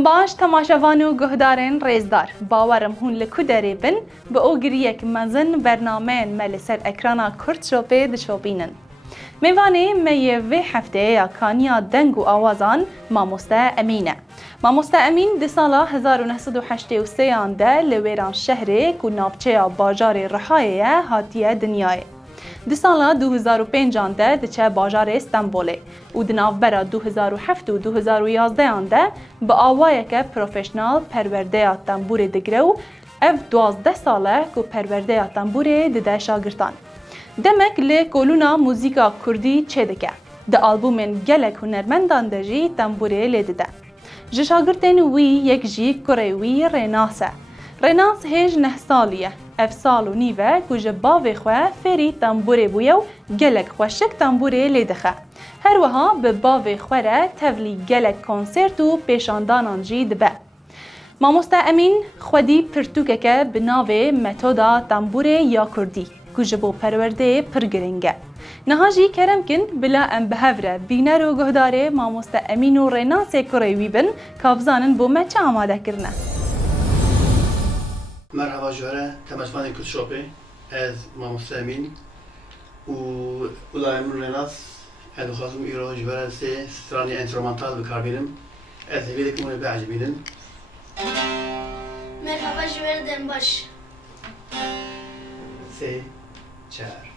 Dem baş temaşevan û guhdarên rêzdar, bawerim hûn li ku derê bin, bi ogiriyek mezin bernameyên me li ser ekrana Kurtşopê dişopînin. Mêvanê me yê vê hefteya kaniya deng û awazan Mamoste Emîn e. Mamoste Emîn di sala 1983 de li wêran şehrê ku navçeya bajarê Rihayê ye hatiye dinyayê. Di sala 2005 de diçe bajarê Stenbolê û di navbera 2007 û 2011 de bi awayeke profesyonel perwerdeya tembûrê digire û ev 12 sal ku perwerdeya tembûrê dide şagirtan. Demek li kolûna muzîka Kurdî çê dike. Di albûmên gelek hunermendan de jî tembûrê lê dide. Ji şagirtên wî yek jî kurê wî Rênas e. Rênas hêj 9 salî ye. Ev sal û nîv e ku ji bavê xwe fêrî tembûrê bûye û gelek xweşik tembûrê lê dixe. Her wiha bi bavê xwe re tevlî gelek konsert û pêşandanan jî dibe. Mamoste Emîn xwedî pirtûkeke bi navê Metoda Tembûrê ya Kurdî ku ji bo perwerdeyê pir giring e. Niha jî kerem kin bila em bi hev re bîner û guhdarê Mamoste Emîn û Rênasê kurê wî bin ka bizanin bo me çi amadekirine. Merhaba jware, temaşvanê Kurtşopê, ez Mamoste Emîn û ulayê min Rênas, ez dixwazim îro ji ber sê stranê enstrümantal bikarbînim. Ez hêvî dikim hûn ê biecibînin. Merhaba jwere Dembaş. Sê, çar.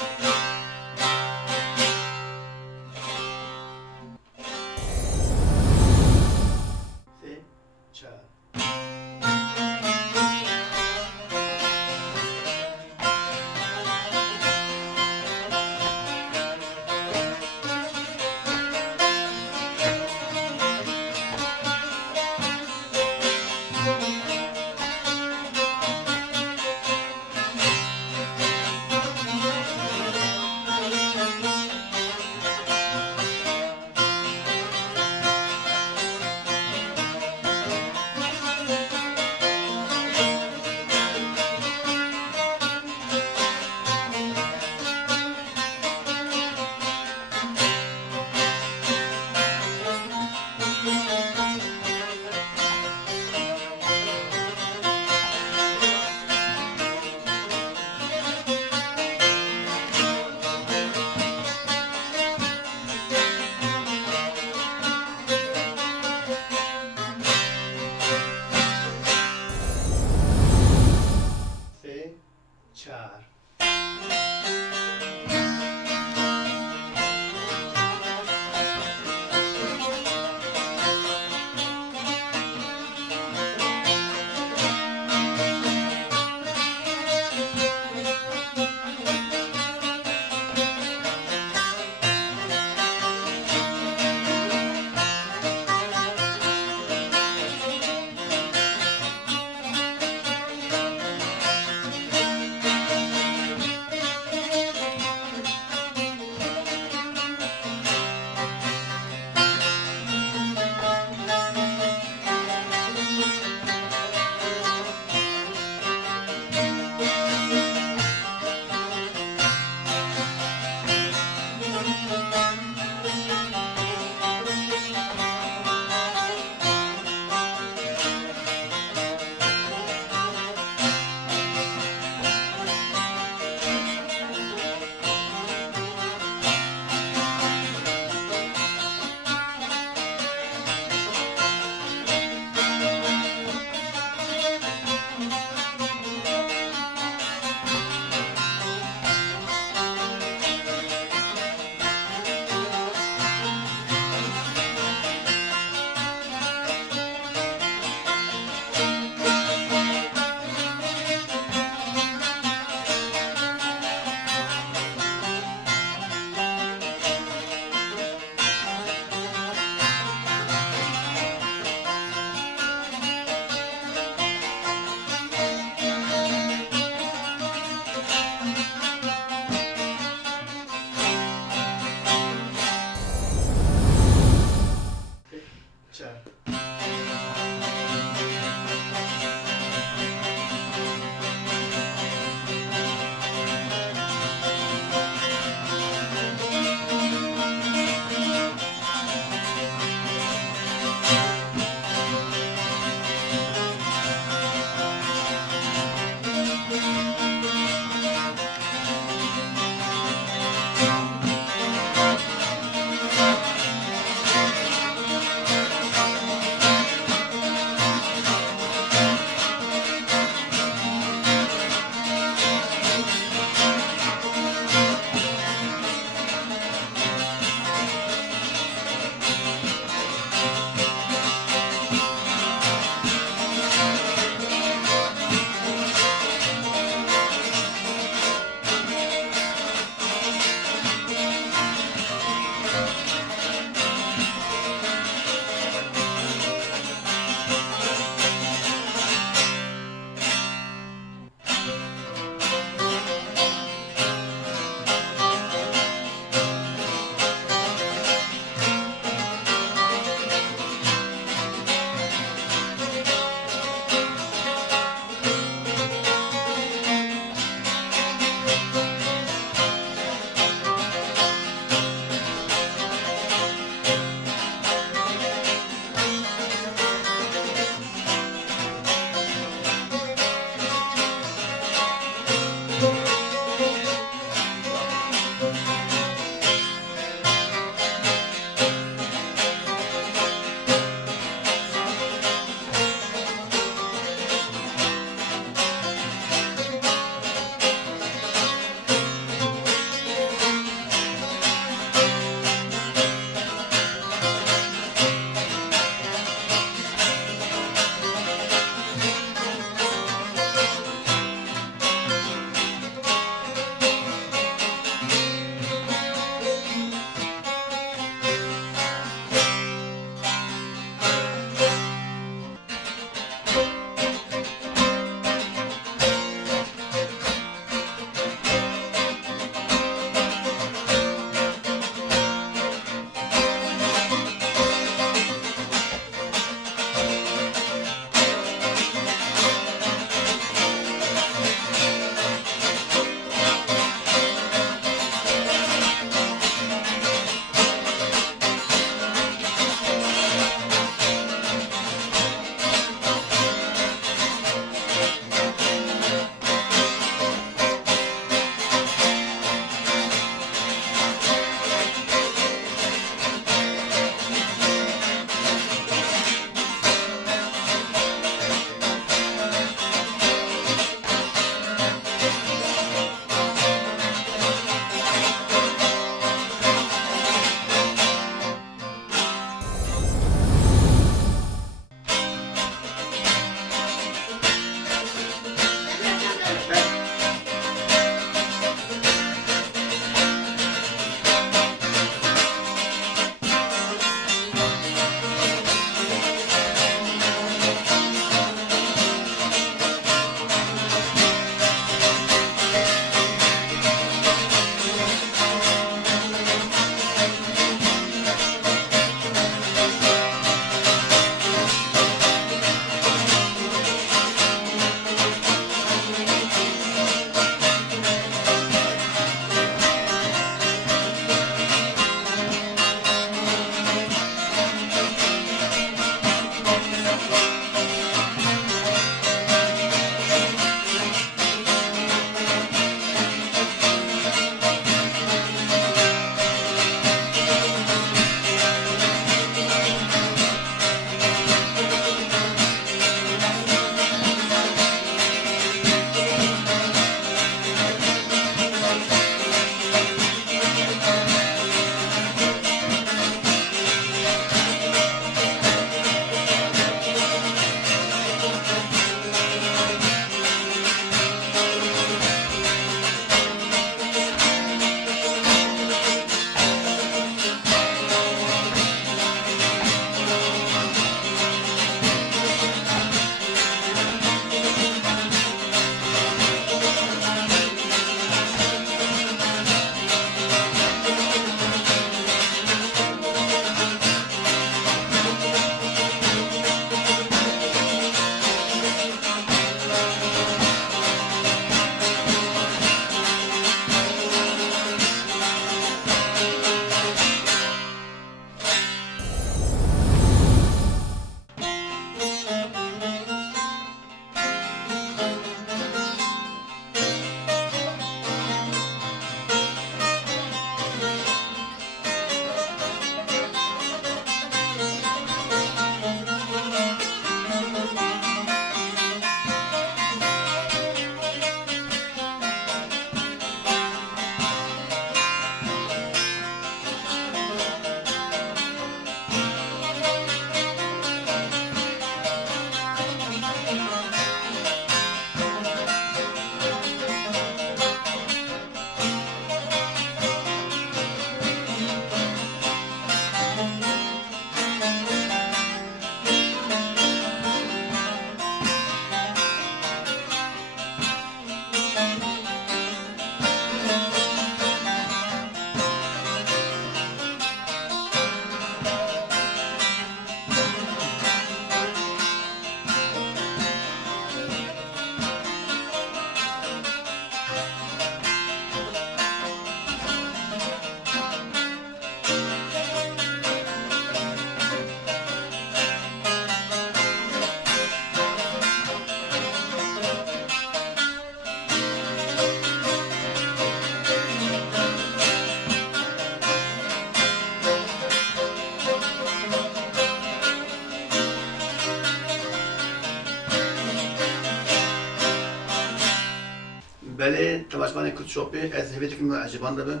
ولی تماشاوان کرد شوپی از هیچ کمی عجبان دبم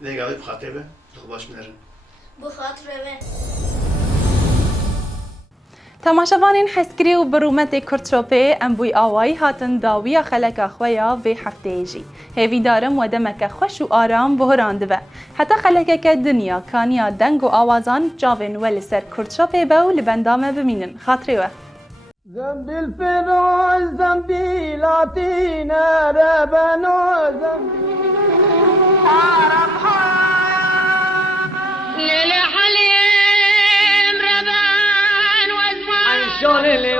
نگاهی بخاطر به خوباش می‌دارم. بخاطر به تماشاوانین حسکری و برومت کرچوپی ام بوی آوایی هاتن داویا خلک خویا و هفته جی. هیوی دارم و دمک خوش و آرام بهران دبه. حتی خلک که دنیا کانیا دنگ و آوازان جاوین ولی سر کرچوپی باو لبندامه بمینن خاطری و. زنبیل فراز زنبیل آتینا ربنا زنبیل عرب للحليم ربان وزمان عيشون اللي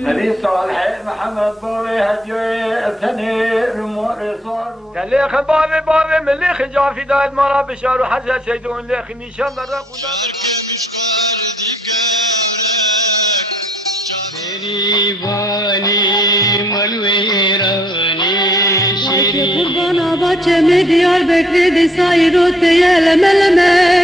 نبي صالح محمد بوري هديوي ثاني رمور صار كلي خبار بار ملي خجا في دايد مرا بشار وحزة سيدون لي خميشان برا قودا بيريواني ملويراني قربان آبا چه می دیار بکری دی سایروت یه لمه لمه